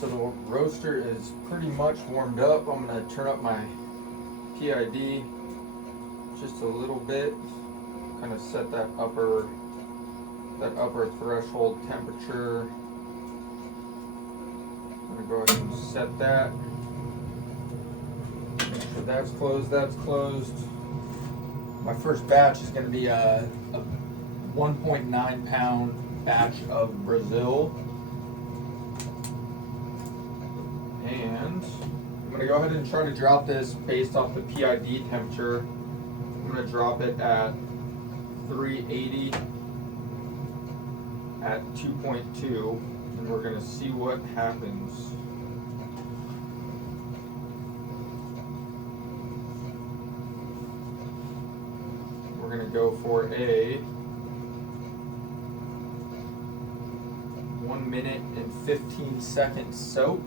So the roaster is pretty much warmed up. I'm going to turn up my PID just a little bit, kind of set that upper threshold temperature. I'm going to go ahead and set that. Make sure that's closed. My first batch is going to be a 1.9 pound batch of Brazil. And I'm going to go ahead and try to drop this based off the PID temperature. I'm going to drop it at 380 at 2.2, and we're going to see what happens. We're going to go for a 1 minute and 15 second soak.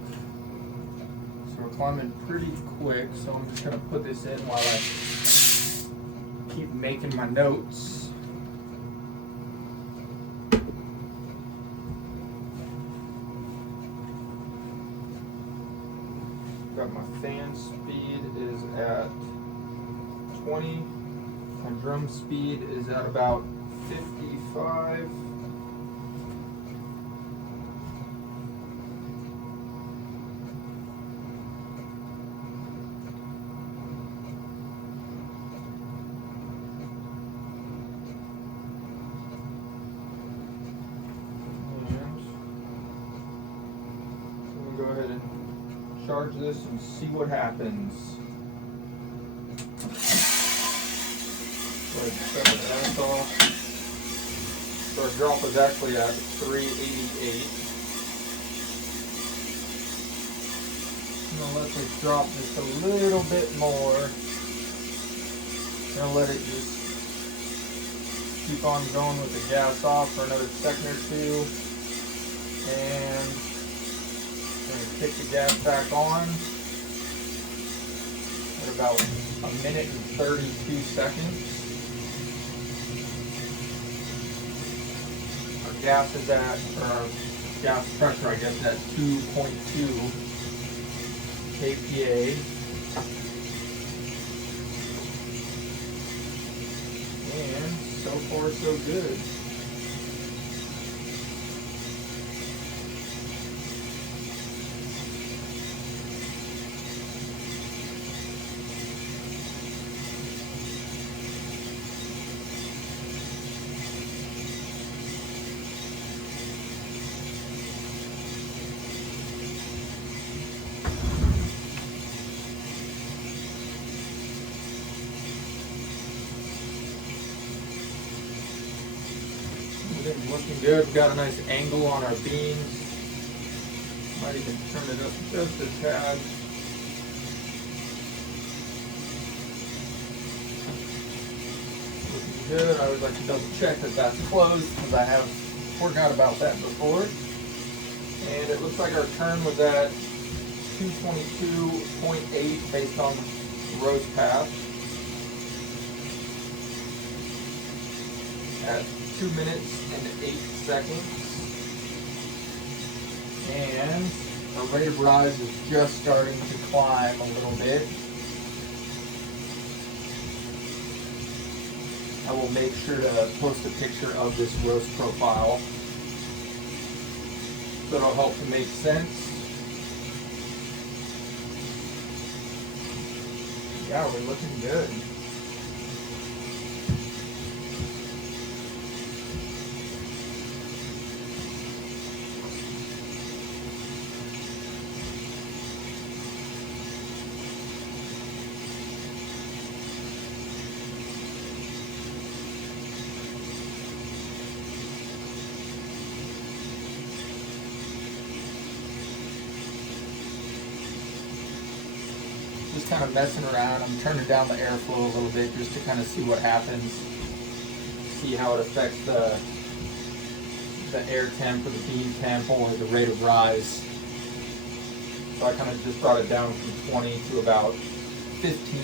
So we're climbing pretty quick, so I'm just going to put this in while I keep making my notes. Got my fan speed is at 20. My drum speed is at about 55. Go ahead and charge this and see what happens. Go ahead and shut the gas off. So our drop is actually at 388. I'm going to let this drop just a little bit more. I'm going to let it just keep on going with the gas off for another second or two. And I'm going to kick the gas back on at about 1 minute and 32 seconds. Our gas is at, or our gas pressure, I guess, at 2.2 kPa. And so far, so good. Looking good. We've got a nice angle on our beams. Might even turn it up just a tad. Looking good. I always like to double check that that's closed because I have forgot about that before. And it looks like our turn was at 222.8 based on the roast path. At 2 minutes and 8 seconds. And our rate of rise is just starting to climb a little bit. I will make sure to post a picture of this roast profile so it'll help to make sense. Yeah, we're looking good. Just kind of messing around. I'm turning down the airflow a little bit just to kind of see what happens. See how it affects the air temp or the beam temp or the rate of rise. So I kind of just brought it down from 20 to about 15.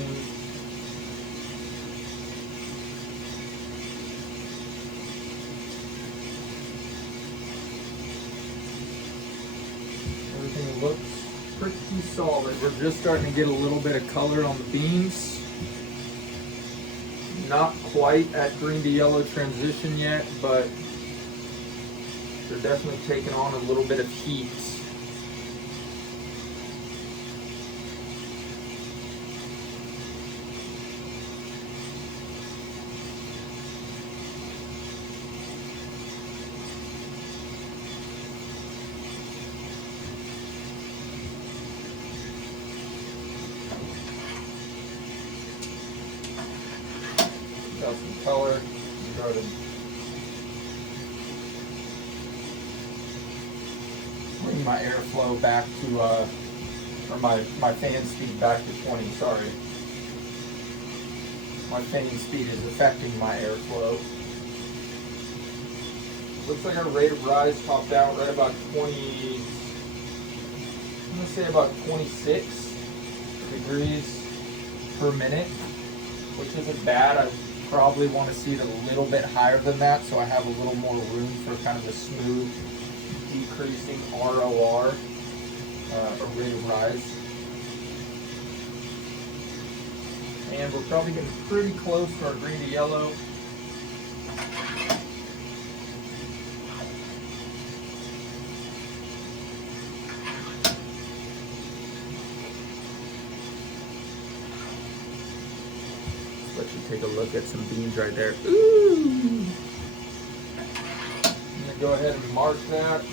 Everything pretty solid. We're just starting to get a little bit of color on the beans. Not quite at green to yellow transition yet, but they're definitely taking on a little bit of heat. Got some color. Go to bring my airflow back to, or my fan speed back to 20, sorry. My fan speed is affecting my airflow. Looks like our rate of rise topped out right about 20, I'm going to say about 26 degrees per minute, which isn't bad. I probably want to see it a little bit higher than that, so I have a little more room for kind of a smooth decreasing ROR, or rate of rise. And we're probably getting pretty close to our green to yellow. Let you take a look at some beans right there. Ooh! I'm gonna go ahead and mark that.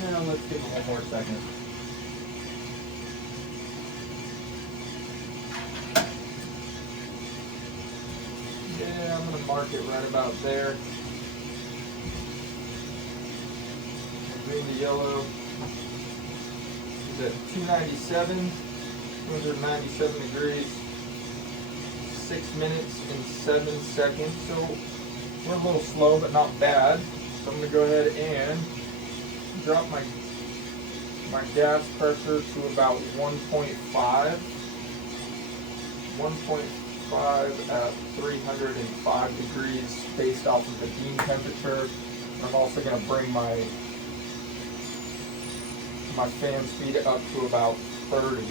Now let's give it one more second. Yeah, I'm gonna mark it right about there. Green to yellow is at 297, 297 degrees. 6 minutes and 7 seconds, so we're a little slow but not bad. So I'm going to go ahead and drop my gas pressure to about 1.5 at 305 degrees based off of the bean temperature. I'm also going to bring my fan speed up to about 30.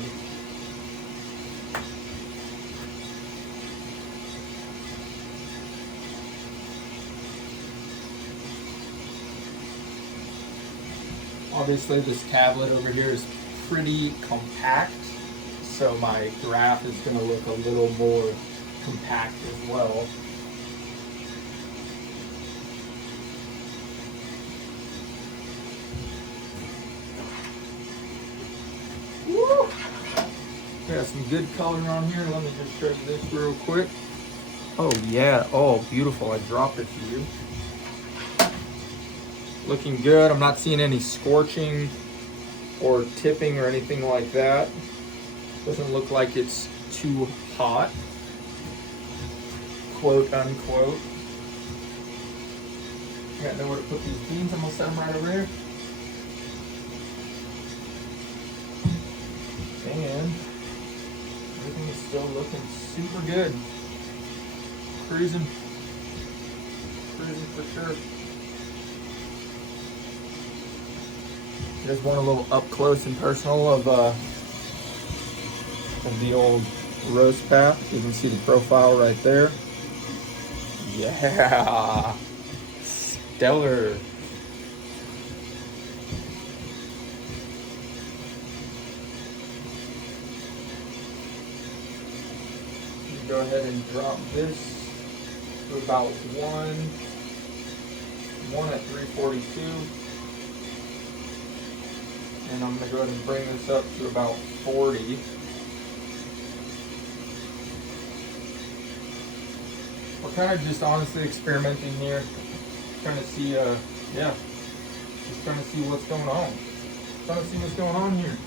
Obviously this tablet over here is pretty compact, so my graph is going to look a little more compact as well. Woo! Got some good color on here. Let me just show you this real quick. Oh yeah, oh beautiful, I dropped it to you. Looking good. I'm not seeing any scorching or tipping or anything like that. Doesn't look like it's too hot, quote unquote. I got nowhere to put these beans. I'm gonna set them right over here. And everything is still looking super good. Cruising for sure. You guys want a little up close and personal of the old roast path. You can see the profile right there. Yeah, stellar. Go ahead and drop this to about one at 342. And I'm going to go ahead and bring this up to about 40. We're kind of just honestly experimenting here, trying to see, yeah, just trying to see what's going on. Trying to see what's going on here.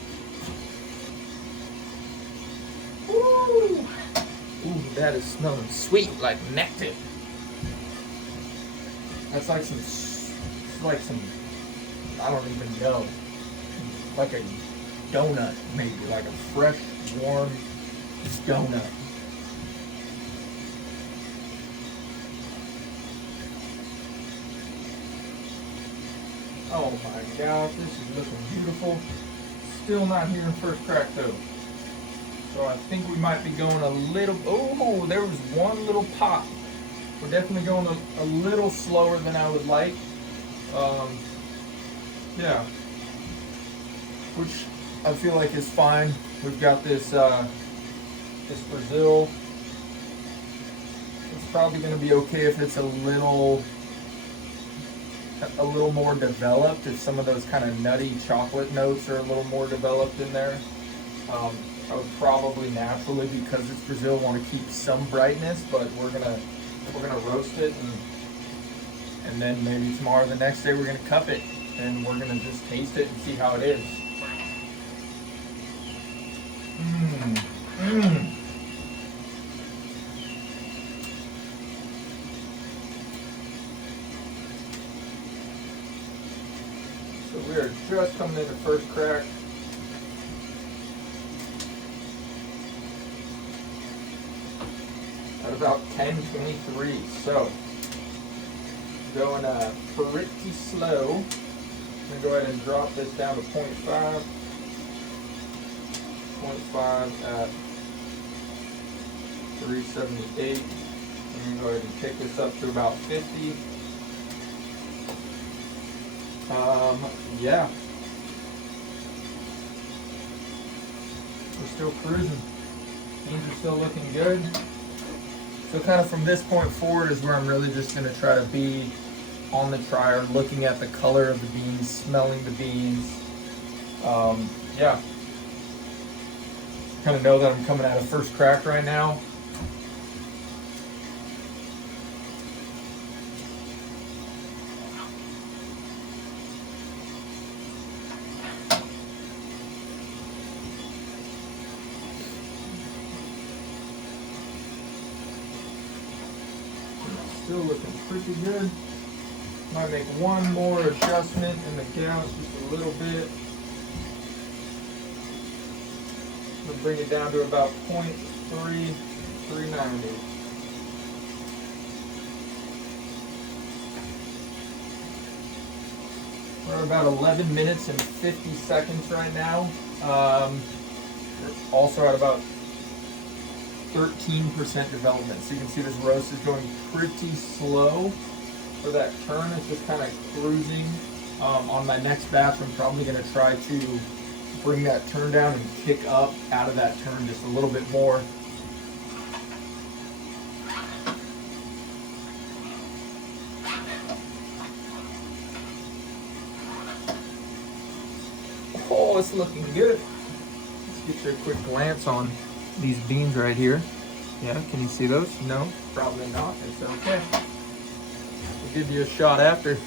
Woo! Ooh, that is smelling sweet like nectar. That's like some, I don't even know. Like a donut, maybe, like a fresh, warm donut. Oh my gosh, this is looking beautiful. Still not hearing first crack though. So I think we might be going a little, oh, there was one little pop. We're definitely going a little slower than I would like. Yeah, which I feel like is fine. We've got this this Brazil. It's probably going to be okay if it's a little more developed. If some of those kind of nutty chocolate notes are a little more developed in there. I would probably naturally, because it's Brazil, want to keep some brightness, but we're gonna roast it, and then maybe tomorrow or the next day we're gonna cup it, and we're gonna just taste it and see how it is. So we are just coming into first crack. At about 10:23, so going pretty slow. I'm gonna go ahead and drop this down to 0.5. 0.5 at 378. I'm gonna go ahead and pick this up to about 50. Yeah. We're still cruising. Beans are still looking good. So kind of from this point forward is where I'm really just going to try to be on the tryer, looking at the color of the beans, smelling the beans. Yeah. Kind of know that I'm coming out of first crack right now. Still looking pretty good. Might make one more adjustment in the gas just a little bit. We'll bring it down to about 0.3, 390. We're about 11 minutes and 50 seconds right now. We're also at about 13% development. So you can see this roast is going pretty slow for that turn. It's just kind of cruising. On my next batch, I'm probably going to try to bring that turn down and kick up out of that turn just a little bit more. Oh, it's looking good. Let's get you a quick glance on these beans right here. Yeah, can you see those? No, probably not. It's okay. We'll give you a shot after.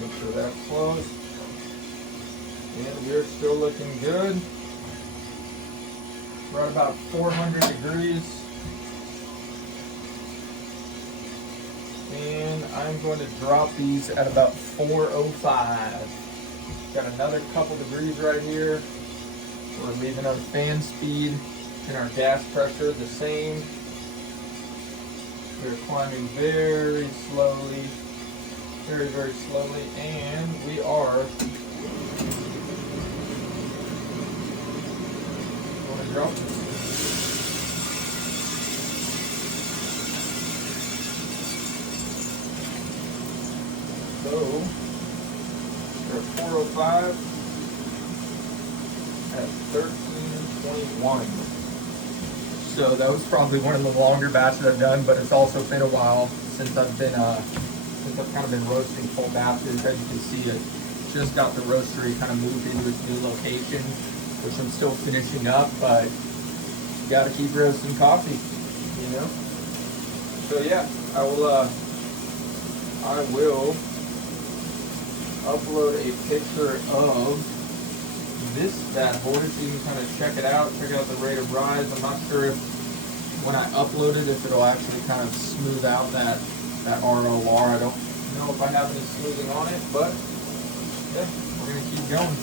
Make sure that's closed. And we're still looking good. We're at about 400 degrees. And I'm going to drop these at about 405. Got another couple degrees right here. We're leaving our fan speed and our gas pressure the same. We're climbing very slowly, very, very slowly, and we are going to drop this. So, we're at 405 at 13:21. So that was probably one of the longer batches I've done, but it's also been a while since I've kind of been roasting full batches. As you can see, it just got the roastery kind of moved into its new location, which I'm still finishing up, but you got to keep roasting coffee, you know? So yeah, I will upload a picture of this bad boy so you can kind of check it out, check out the rate of rise. I'm not sure if when I upload it, if it'll actually kind of smooth out that ROR. I don't know if I have any smoothing on it, but yeah, we're going to keep going.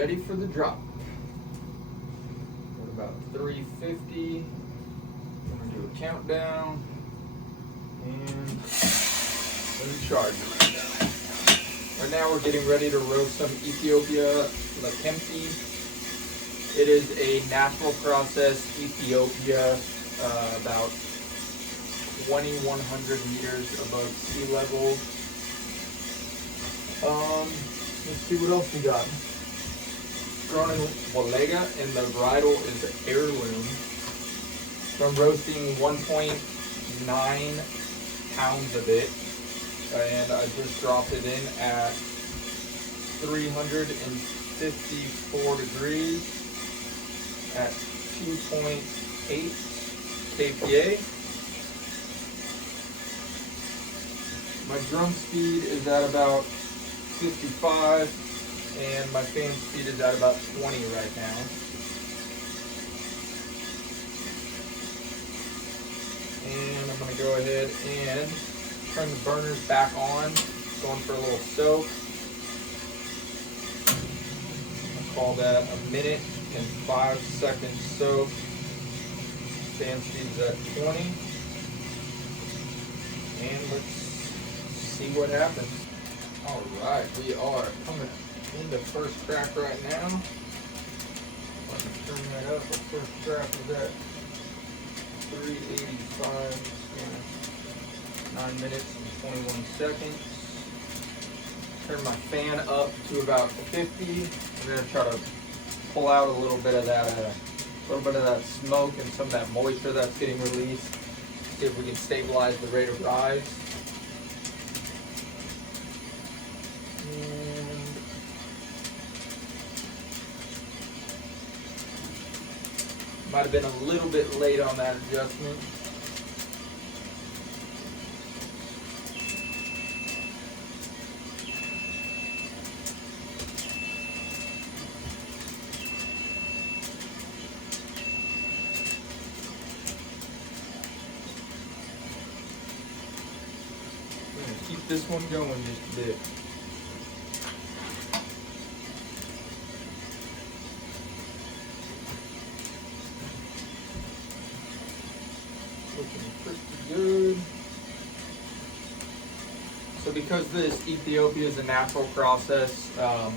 ready for the drop. At about 350, I'm gonna do a countdown and let me charge it right now. Right now we're getting ready to roast some Ethiopia Lekemti. It is a natural process Ethiopia, about 2,100 meters above sea level. Let's see what else we got. Grown in Walega, and the varietal is heirloom. So I'm roasting 1.9 pounds of it, and I just dropped it in at 354 degrees at 2.8 kPa. My drum speed is at about 55, and my fan speed is at about 20 right now. And I'm going to go ahead and turn the burners back on, going for a little soak. I'll call that a minute and 5 seconds soak. Fan speed is at 20. And let's see what happens. All right, we are coming into first crack right now. Let me turn that up. The first crack is at 385. 9 minutes and 21 seconds. Turn my fan up to about 50. I'm gonna try to pull out a little bit of that smoke and some of that moisture that's getting released. See if we can stabilize the rate of rise. And might have been a little bit late on that adjustment. I'm going to keep this one going just a bit. Looking pretty good. So because this Ethiopia is a natural process, I'm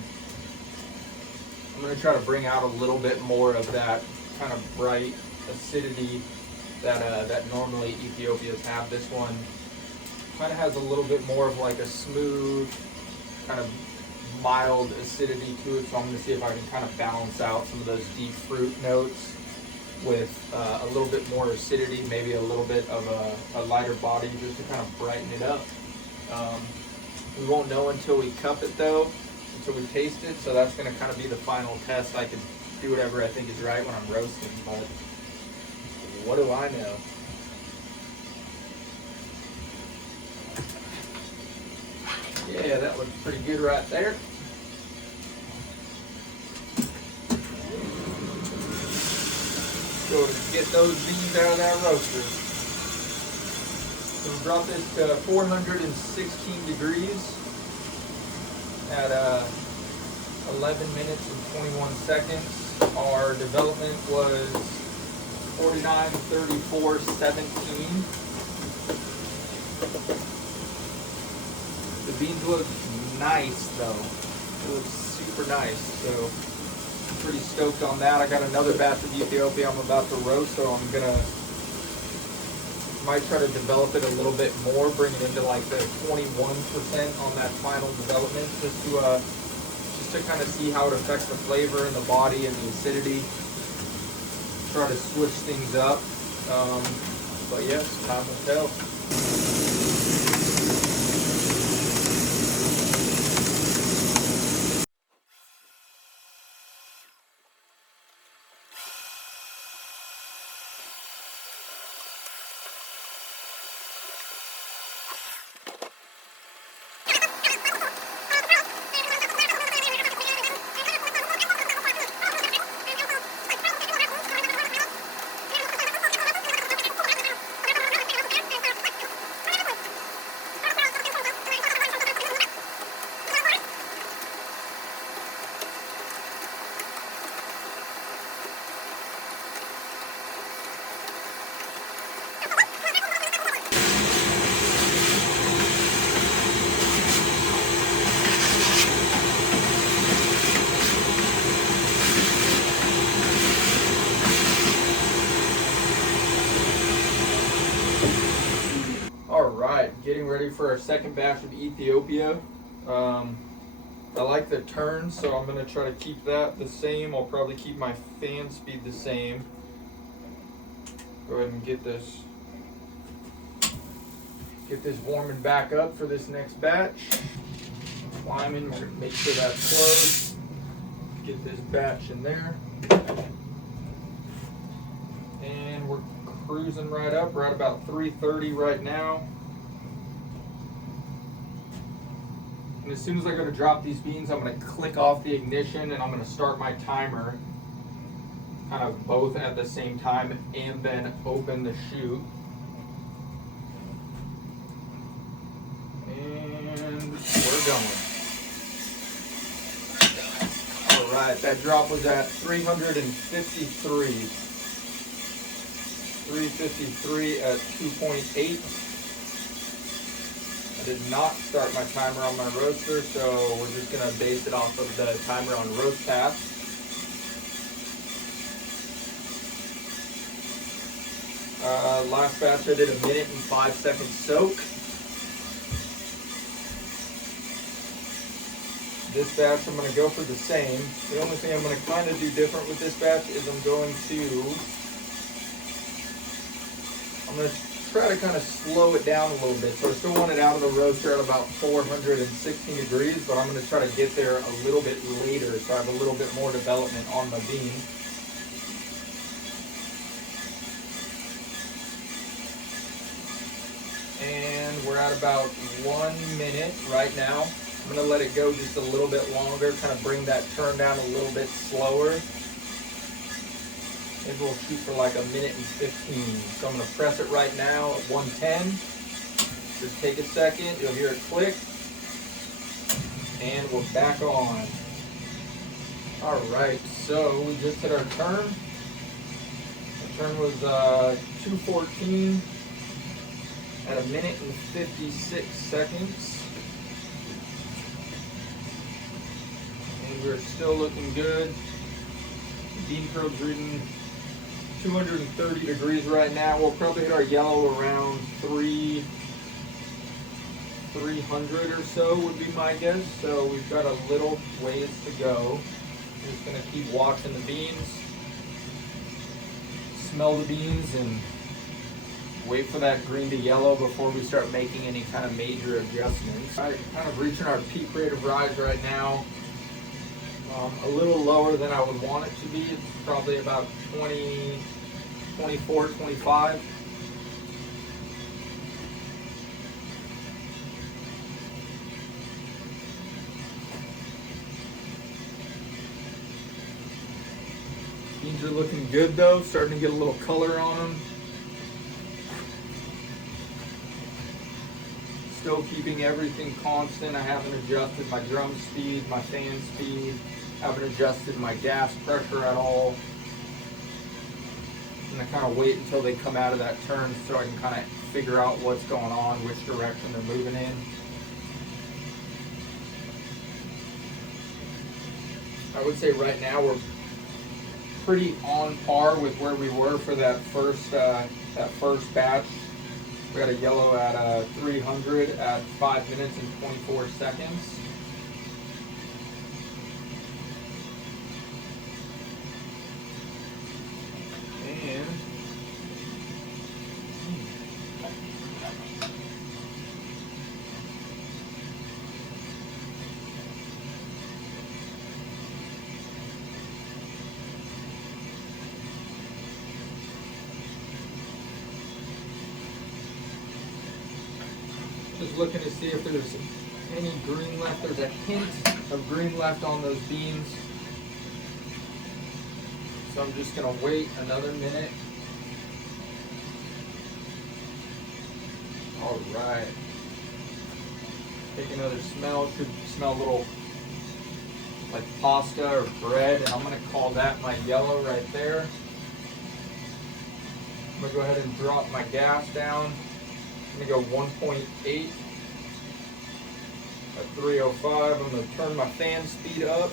going to try to bring out a little bit more of that kind of bright acidity that normally Ethiopias have. This one kind of has a little bit more of like a smooth, kind of mild acidity to it. So I'm going to see if I can kind of balance out some of those deep fruit notes with a little bit more acidity, maybe a little bit of a lighter body, just to kind of brighten it up. We won't know until we cup it though, until we taste it, so that's going to kind of be the final test. I can do whatever I think is right when I'm roasting, but what do I know? Yeah, that looks pretty good right there. Go get those beans out of that roaster. So we brought this to 416 degrees at 11 minutes and 21 seconds. Our development was 49:34:17. The beans look nice though. It looks super nice. So I'm pretty stoked on that. I got another batch of Ethiopia I'm about to roast, so I'm gonna might try to develop it a little bit more, bring it into like the 21% on that final development, just to kind of see how it affects the flavor in the body and the acidity. Try to switch things up. But yes, time will tell. getting ready for our second batch of Ethiopia. I like the turn, so I'm going to try to keep that the same. I'll probably keep my fan speed the same. Go ahead and get this warming back up for this next batch. Climbing, we're going to make sure that's closed. Get this batch in there. And we're cruising right up. We're at about 330 right now. And as soon as I go to drop these beans, I'm going to click off the ignition and I'm going to start my timer kind of both at the same time and then open the chute. And we're going. Alright, that drop was at 353. 353 at 2.8. I did not start my timer on my roaster, so we're just going to base it off of the timer on roast path. Last batch I did a 1 minute and 5 second soak. This batch I'm going to go for the same. The only thing I'm going to kind of do different with this batch is I'm going to try to kind of slow it down a little bit. So I still want it out of the roaster at about 416 degrees, but I'm going to try to get there a little bit later so I have a little bit more development on my bean. And we're at about 1 minute right now. I'm going to let it go just a little bit longer, kind of bring that turn down a little bit slower. Maybe we'll shoot for like 1 minute and 15. So I'm going to press it right now at 110. Just take a second, you'll hear it click. And we're back on. Alright, so we just hit our turn. The turn was 2:14 at 1 minute and 56 seconds. And we're still looking good. Bean probe's reading 230 degrees right now. We'll probably hit our yellow around 300 or so would be my guess. So we've got a little ways to go. I'm just going to keep watching the beans, smell the beans, and wait for that green to yellow before we start making any kind of major adjustments. All right, kind of reaching our peak rate of rise right now. A little lower than I would want it to be. It's probably about 20, 24, 25. Beans are looking good though, starting to get a little color on them. Still keeping everything constant. I haven't adjusted my drum speed, my fan speed. Haven't adjusted my gas pressure at all. I'm gonna kind of wait until they come out of that turn so I can kind of figure out what's going on, which direction they're moving in. I would say right now we're pretty on par with where we were for that first batch. We got a yellow at 300 at 5 minutes and 24 seconds. And just looking to see if there's any green left. There's a hint of green left on those beans. So I'm just going to wait another minute. All right. Take another smell. Should smell a little like pasta or bread. And I'm going to call that my yellow right there. I'm going to go ahead and drop my gas down. I'm going to go 1.8 at 305. I'm going to turn my fan speed up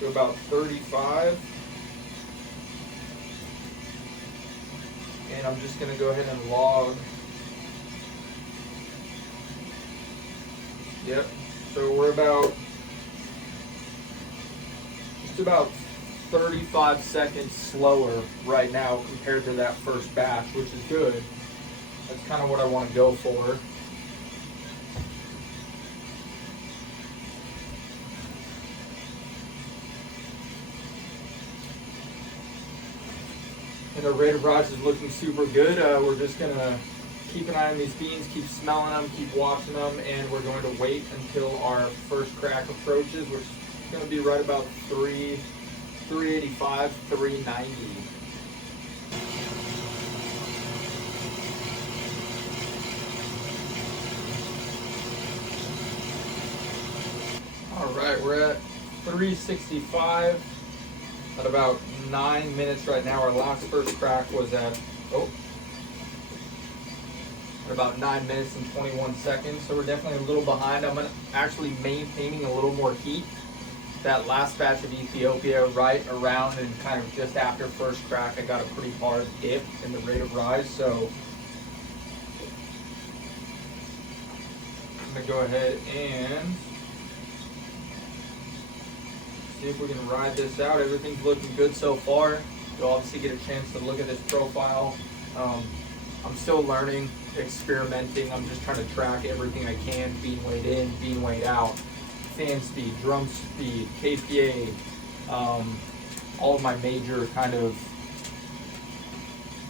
to about 35. And I'm just going to go ahead and log Yep. So we're just about 35 seconds slower right now compared to that first batch, which is good. That's kind of what I want to go for. And the rate of rise is looking super good. We're just gonna keep an eye on these beans, keep smelling them, keep watching them, and we're going to wait until our first crack approaches, which is going to be right about 385, 390. All right, we're at 365 at about 9 minutes right now. Our last first crack was at about 9 minutes and 21 seconds. So we're definitely a little behind. I'm actually maintaining a little more heat. That last batch of Ethiopia, right around and kind of just after first crack, I got a pretty hard dip in the rate of rise. So I'm gonna go ahead and see if we can ride this out. Everything's looking good so far. You'll obviously get a chance to look at this profile. I'm still learning, experimenting. I'm just trying to track everything I can, bean weight in, bean weight out, fan speed, drum speed, KPA, all of my major kind of,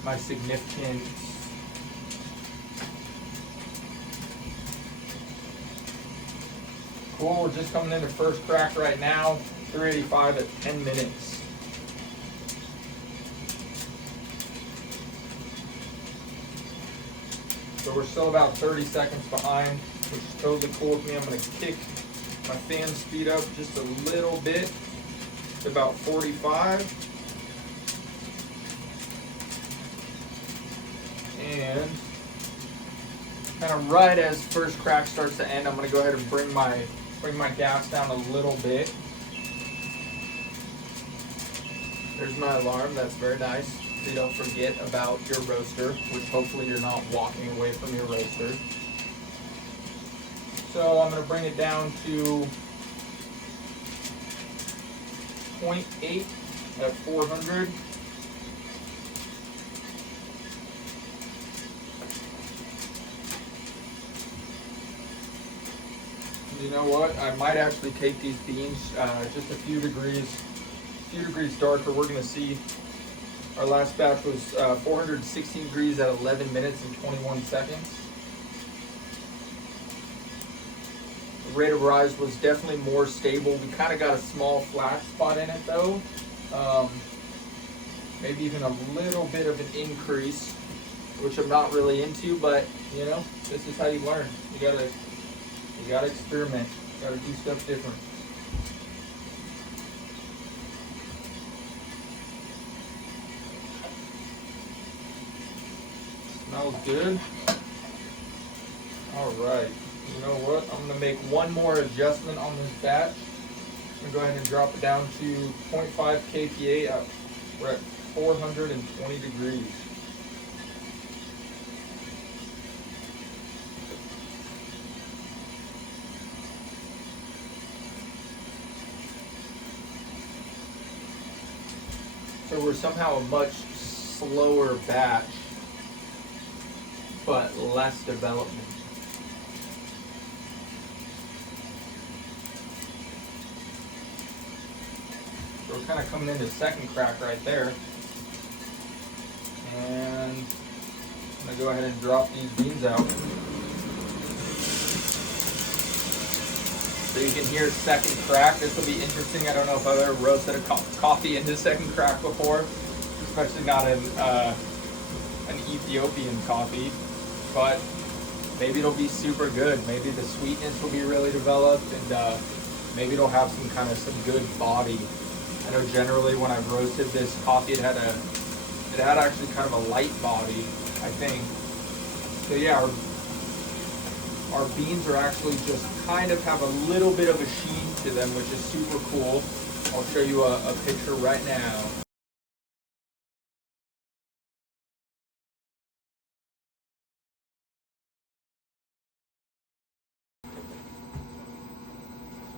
my significant cool. We're just coming into first crack right now. 385 at 10 minutes. So we're still about 30 seconds behind, which is totally cool with me. I'm going to kick my fan speed up just a little bit to about 45. And kind of right as first crack starts to end, I'm going to go ahead and bring my gas down a little bit. There's my alarm. That's very nice. So you don't forget about your roaster, which hopefully you're not walking away from your roaster. So I'm going to bring it down to 0.8 at 400. You know what? I might actually take these beans just a few degrees darker. We're going to see. Our last batch was 416 degrees at 11 minutes and 21 seconds. The rate of rise was definitely more stable. We kind of got a small flat spot in it though. Maybe even a little bit of an increase, which I'm not really into, but you know, this is how you learn. You gotta experiment. You gotta do stuff different. Smells good. All right. You know what? I'm gonna make one more adjustment on this batch. I'm gonna go ahead and drop it down to 0.5 kPa. We're at 420 degrees. So we're somehow a much slower batch, but less development. So we're kind of coming into second crack right there. And I'm gonna go ahead and drop these beans out. So you can hear second crack. This will be interesting. I don't know if I've ever roasted a coffee into second crack before, especially not an Ethiopian coffee, but maybe it'll be super good. Maybe the sweetness will be really developed, and maybe it'll have some good body. I know generally when I've roasted this coffee, it had actually kind of a light body, I think. So yeah, our beans are actually just kind of have a little bit of a sheen to them, which is super cool. I'll show you a picture right now.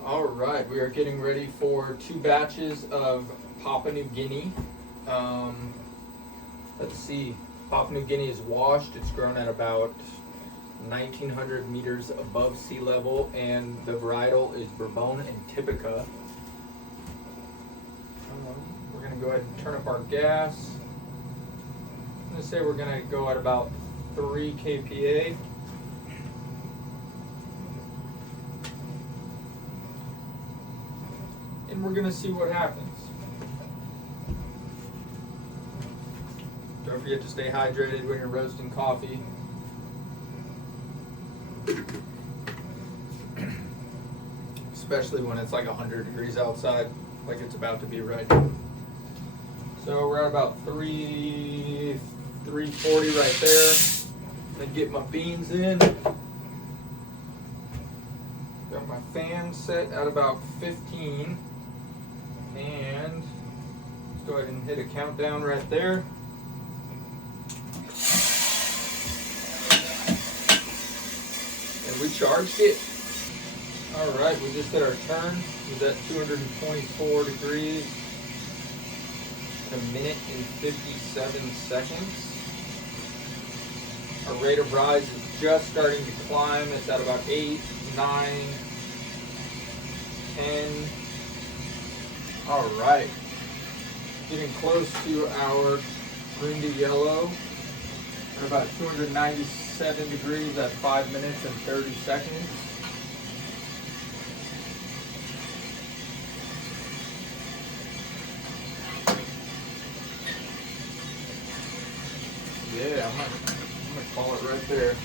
All right, we are getting ready for 2 batches of Papua New Guinea. Let's see, Papua New Guinea is washed. It's grown at about 1,900 meters above sea level, and the varietal is Bourbon and Typica. We're going to go ahead and turn up our gas. I'm going to say we're going to go at about 3 kPa. And we're going to see what happens. Don't forget to stay hydrated when you're roasting coffee. Especially when it's like 100 degrees outside, like it's about to be right now. So we're at about 340 right there. Then get my beans in. Got my fan set at about 15. And let's go ahead and hit a countdown right there. And we charged it. All right, we just did our turn. It was at 224 degrees. A minute and 57 seconds. Our rate of rise is just starting to climb. It's at about 8, 9, 10. All right, getting close to our green to yellow. At about 297 degrees at 5 minutes and 30 seconds. Yeah, I'm gonna call it right there.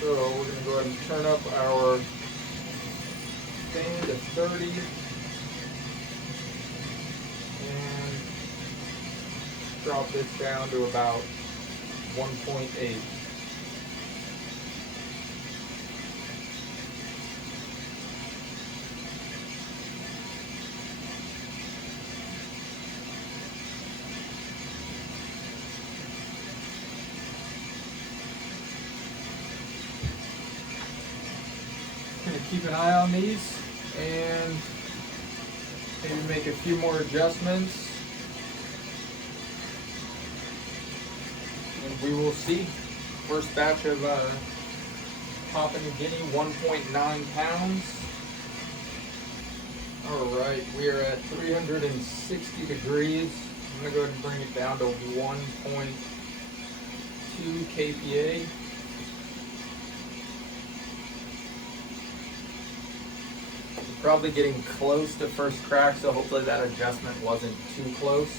So we're gonna go ahead and turn up our fan to 30 and drop this down to about 1.8. Gonna keep an eye on these and maybe make a few more adjustments, and we will see. First batch of Papua New Guinea, 1.9 pounds. All right, we are at 360 degrees. I'm gonna go ahead and bring it down to 1.2 kPa. Probably getting close to first crack, so hopefully that adjustment wasn't too close.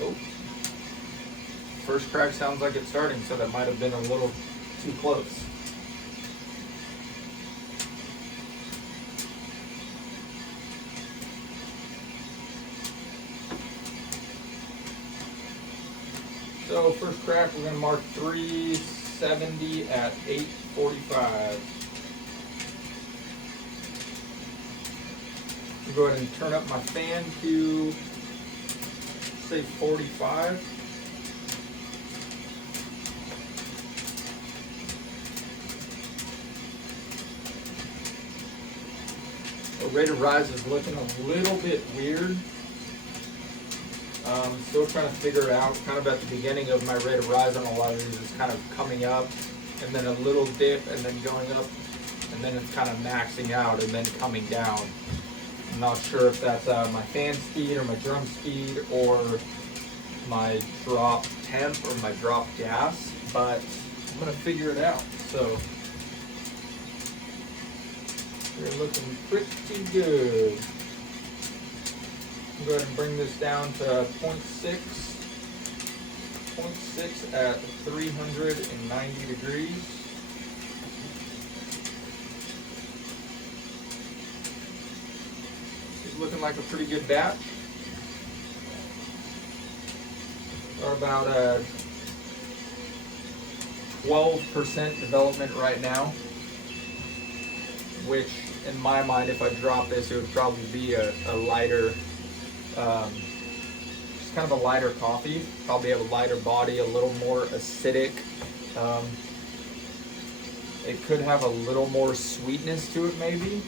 Oh, first crack sounds like it's starting, so that might have been a little too close. So first crack, we're going to mark 370 at 8:45. I'll go ahead and turn up my fan to say 45. The rate of rise is looking a little bit weird. Still trying to figure it out. Kind of at the beginning of my rate of rise on a lot of these, it's kind of coming up and then a little dip and then going up, and then it's kind of maxing out and then coming down. I'm not sure if that's my fan speed or my drum speed or my drop temp or my drop gas, but I'm gonna figure it out. So we're looking pretty good. Go ahead and bring this down to 0.6 at 390 degrees. It's looking like a pretty good batch. We're about a 12% development right now, which in my mind, if I drop this, it would probably be a lighter kind of a lighter coffee, probably have a lighter body, a little more acidic. It could have a little more sweetness to it maybe.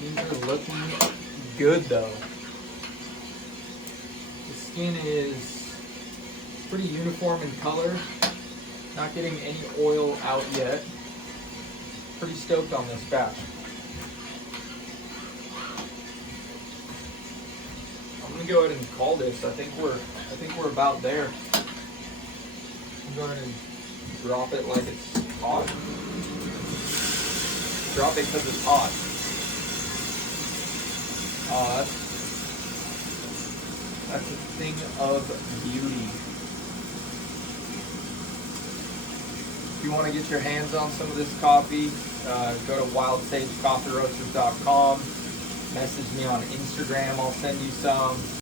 These are looking good though. The skin is pretty uniform in color. Not getting any oil out yet. Pretty stoked on this batch. I'm gonna go ahead and call this. I think we're about there. I'm going to drop it like it's hot. Drop it because it's hot. That's a thing of beauty. If you want to get your hands on some of this coffee, go to wildsagecoffeeroasters.com. Message me on Instagram. I'll send you some.